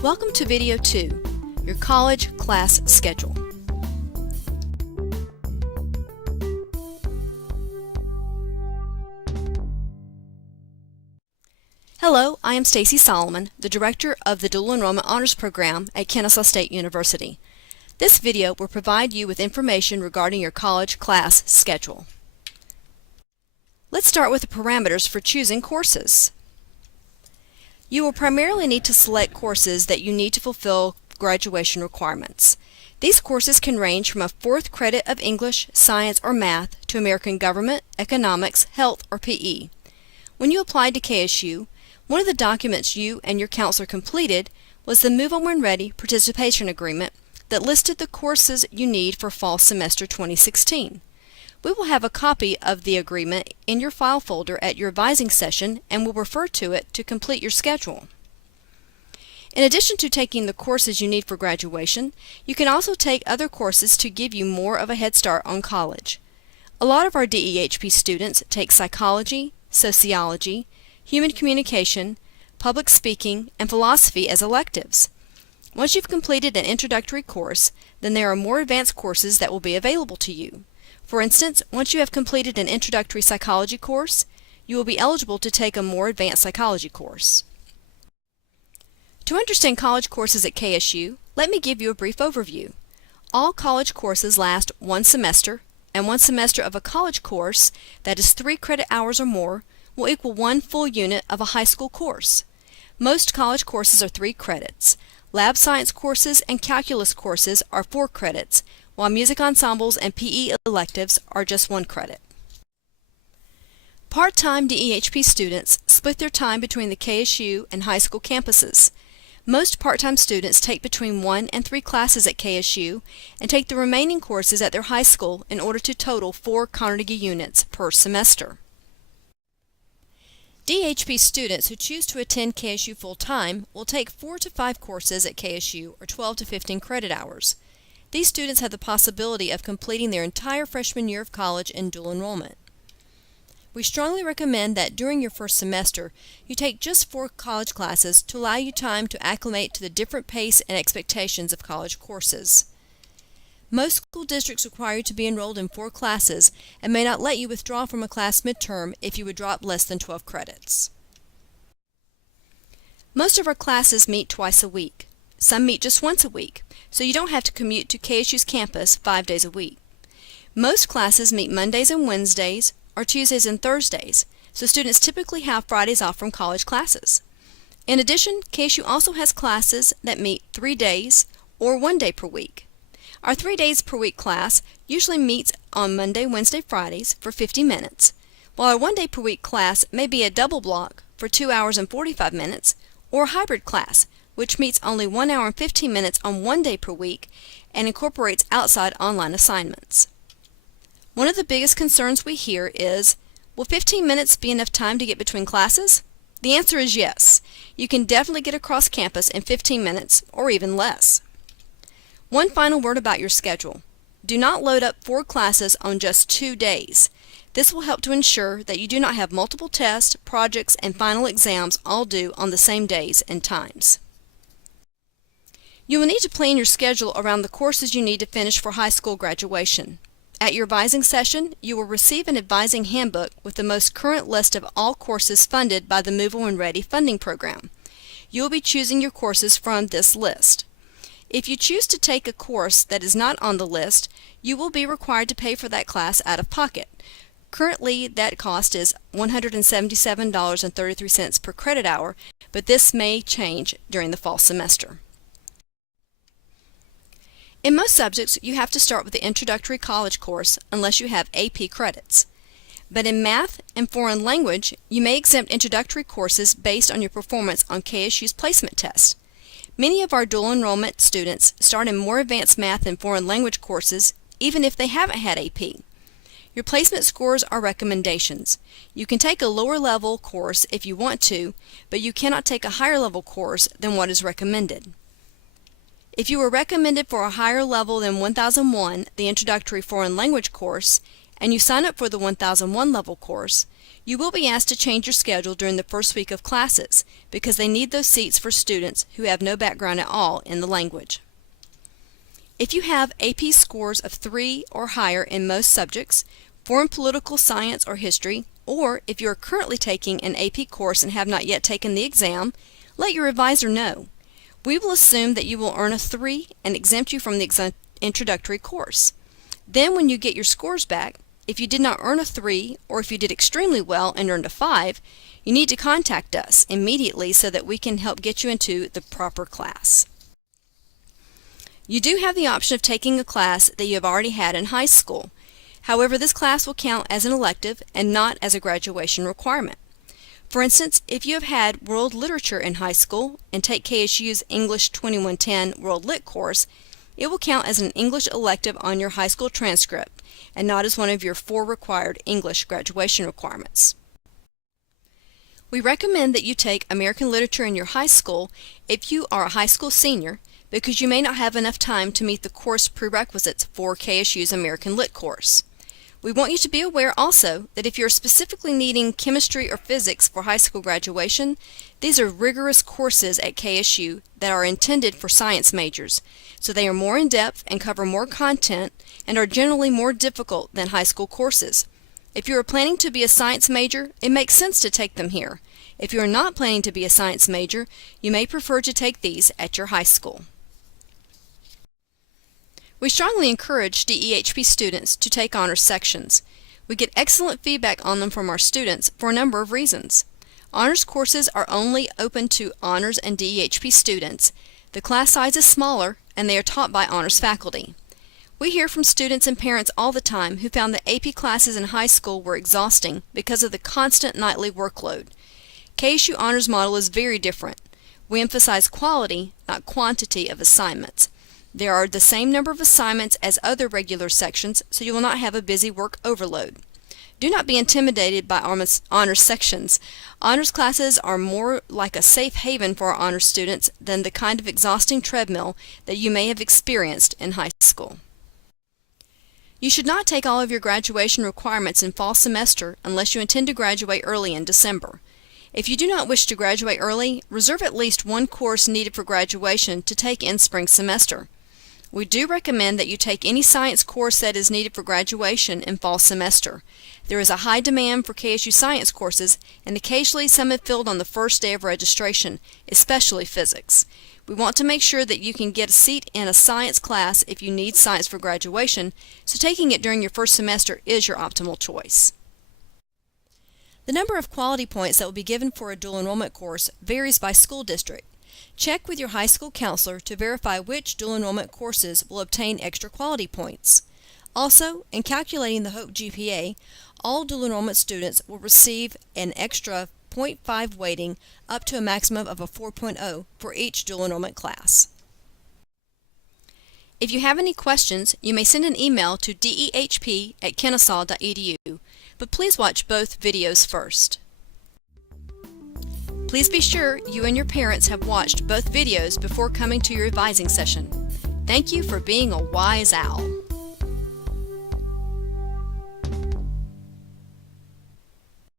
Welcome to Video 2, your college class schedule. Hello, I am Stacy Solomon, the Director of the Dual Enrollment Honors Program at Kennesaw State University. This video will provide you with information regarding your college class schedule. Let's start with the parameters for choosing courses. You will primarily need to select courses that you need to fulfill graduation requirements. These courses can range from a 4th credit of English, Science, or Math to American Government, Economics, Health, or PE. When you applied to KSU, one of the documents you and your counselor completed was the Move On When Ready Participation Agreement that listed the courses you need for fall semester 2016. We will have a copy of the agreement in your file folder at your advising session and will refer to it to complete your schedule. In addition to taking the courses you need for graduation, you can also take other courses to give you more of a head start on college. A lot of our DEHP students take psychology, sociology, human communication, public speaking, and philosophy as electives. Once you've completed an introductory course, then there are more advanced courses that will be available to you. For instance, once you have completed an introductory psychology course, you will be eligible to take a more advanced psychology course. To understand college courses at KSU, let me give you a brief overview. All college courses last one semester, and one semester of a college course that is 3 credit hours or more will equal 1 full unit of a high school course. Most college courses are 3 credits. Lab science courses and calculus courses are 4 credits, while music ensembles and PE electives are just 1 credit. Part-time DEHP students split their time between the KSU and high school campuses. Most part-time students take between 1 and 3 classes at KSU and take the remaining courses at their high school in order to total 4 Carnegie units per semester. DEHP students who choose to attend KSU full-time will take 4 to 5 courses at KSU or 12 to 15 credit hours. These students have the possibility of completing their entire freshman year of college in dual enrollment. We strongly recommend that during your first semester, you take just 4 college classes to allow you time to acclimate to the different pace and expectations of college courses. Most school districts require you to be enrolled in 4 classes and may not let you withdraw from a class midterm if you would drop less than 12 credits. Most of our classes meet twice a week. Some meet just once a week, so you don't have to commute to KSU's campus 5 days a week. Most classes meet Mondays and Wednesdays or Tuesdays and Thursdays, so students typically have Fridays off from college classes. In addition, KSU also has classes that meet 3 days or 1 day per week. Our 3 days per week class usually meets on Monday, Wednesday, Fridays for 50 minutes, while our 1 day per week class may be a double block for 2 hours and 45 minutes or a hybrid class, which meets only 1 hour and 15 minutes on 1 day per week and incorporates outside online assignments. One of the biggest concerns we hear is, will 15 minutes be enough time to get between classes? The answer is yes. You can definitely get across campus in 15 minutes or even less. One final word about your schedule. Do not load up 4 classes on just 2 days. This will help to ensure that you do not have multiple tests, projects, and final exams all due on the same days and times. You will need to plan your schedule around the courses you need to finish for high school graduation. At your advising session, you will receive an advising handbook with the most current list of all courses funded by the Move On When Ready funding program. You will be choosing your courses from this list. If you choose to take a course that is not on the list, you will be required to pay for that class out of pocket. Currently, that cost is $177.33 per credit hour, but this may change during the fall semester. In most subjects, you have to start with the introductory college course unless you have AP credits. But in math and foreign language, you may exempt introductory courses based on your performance on KSU's placement test. Many of our dual enrollment students start in more advanced math and foreign language courses even if they haven't had AP. Your placement scores are recommendations. You can take a lower level course if you want to, but you cannot take a higher level course than what is recommended. If you were recommended for a higher level than 1001, the introductory foreign language course, and you sign up for the 1001 level course, You will be asked to change your schedule during the first week of classes because they need those seats for students who have no background at all in the language. If you have AP scores of 3 or higher in most subjects, foreign political science or history, or if you are currently taking an AP course and have not yet taken the exam, let your advisor know. We will assume that you will earn a 3 and exempt you from the introductory course. Then when you get your scores back, if you did not earn a 3 or if you did extremely well and earned a 5, you need to contact us immediately so that we can help get you into the proper class. You do have the option of taking a class that you have already had in high school. However, this class will count as an elective and not as a graduation requirement. For instance, if you have had World Literature in high school and take KSU's English 2110 World Lit course, it will count as an English elective on your high school transcript and not as one of your 4 required English graduation requirements. We recommend that you take American Literature in your high school if you are a high school senior because you may not have enough time to meet the course prerequisites for KSU's American Lit course. We want you to be aware also that if you're specifically needing chemistry or physics for high school graduation, these are rigorous courses at KSU that are intended for science majors, so they are more in-depth and cover more content and are generally more difficult than high school courses. If you are planning to be a science major, it makes sense to take them here. If you are not planning to be a science major, you may prefer to take these at your high school. We strongly encourage DEHP students to take honors sections. We get excellent feedback on them from our students for a number of reasons. Honors courses are only open to honors and DEHP students. The class size is smaller and they are taught by honors faculty. We hear from students and parents all the time who found that AP classes in high school were exhausting because of the constant nightly workload. KSU Honors model is very different. We emphasize quality, not quantity of assignments. There are the same number of assignments as other regular sections, so you will not have a busy work overload. Do not be intimidated by honors sections. Honors classes are more like a safe haven for our honors students than the kind of exhausting treadmill that you may have experienced in high school. You should not take all of your graduation requirements in fall semester unless you intend to graduate early in December. If you do not wish to graduate early, reserve at least one course needed for graduation to take in spring semester. We do recommend that you take any science course that is needed for graduation in fall semester. There is a high demand for KSU science courses, and occasionally some have filled on the first day of registration, especially physics. We want to make sure that you can get a seat in a science class if you need science for graduation, so taking it during your first semester is your optimal choice. The number of quality points that will be given for a dual enrollment course varies by school district. Check with your high school counselor to verify which dual enrollment courses will obtain extra quality points. Also, in calculating the HOPE GPA, all dual enrollment students will receive an extra 0.5 weighting up to a maximum of a 4.0 for each dual enrollment class. If you have any questions, you may send an email to dehp@kennesaw.edu, but please watch both videos first. Please be sure you and your parents have watched both videos before coming to your advising session. Thank you for being a wise owl.